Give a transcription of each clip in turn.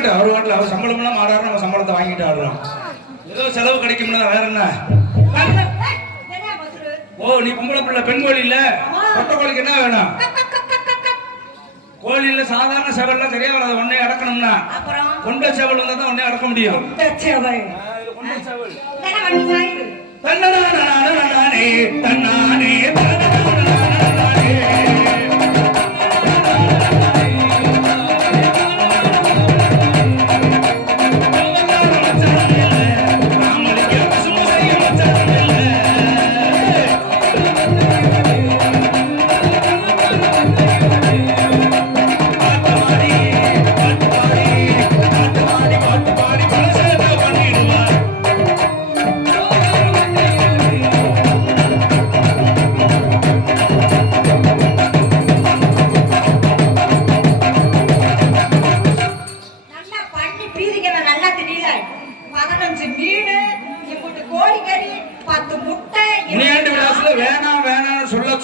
இருக்கட்டும். அவர் வாட்டில் அவர் சம்பளம்லாம் மாறாரு, நம்ம சம்பளத்தை வாங்கிட்டு ஆடுறோம். ஏதோ செலவு கிடைக்கும்ல, வேற என்ன? ஓ, நீ பொம்பளை பிள்ளை, பெண் கோழி இல்ல, பொட்டை கோழிக்கு என்ன வேணும்? கோழியில சாதாரண செவல்லாம் சரியா வராது. ஒன்னே அடக்கணும்னா கொண்ட செவல் வந்தா தான் ஒன்னே அடக்க முடியும். தன்னானே தன்னானே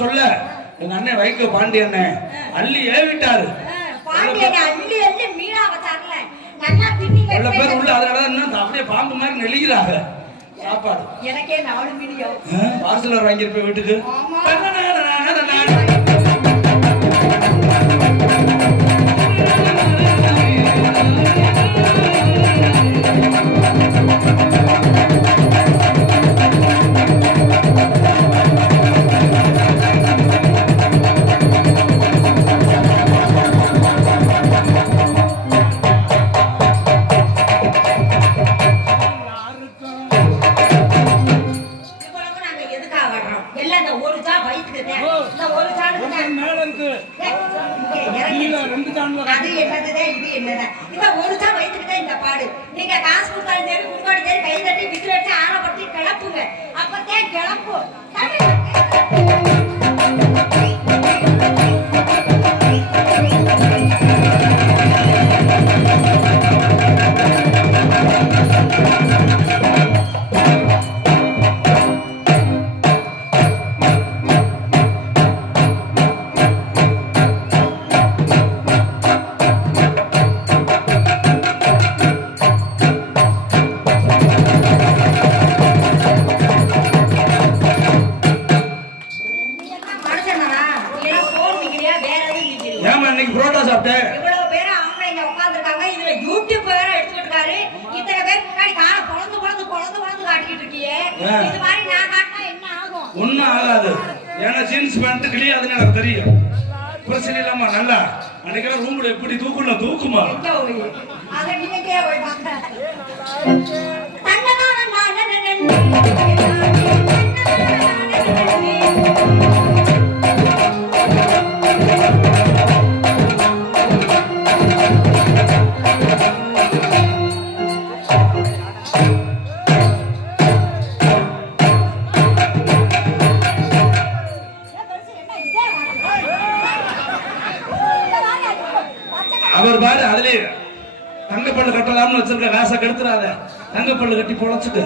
சொல்ல எங்க அண்ணன் வைக்க பாண்டி அண்ணன் அள்ளி ஏவிட்டாரு. பேர் உள்ள அதனால அப்படியே பாம்பு மாதிரி நெளிகிறாங்க. சாப்பாடு எனக்கே 4 மில்லியன் பார்சலர் வாங்கியிருப்பேன் வீட்டுக்கு. ஒன்னும் ஆகாது. ஏன்னா ஜீன்ஸ் பேண்ட் கிளியாதுன்னு எனக்கு தெரியும். பிரச்சனை இல்லாம நல்லா அன்னைக்கு ரூம்ல எப்படி தூக்கணும் தூக்குமா? அவர் பாரு அதுலயே தங்கப்பள்ளு கட்டலாம்னு வச்சிருக்க. காசை கெடுத்துறாத, தங்கப்பள்ளு கட்டி பொழைச்சுக்க.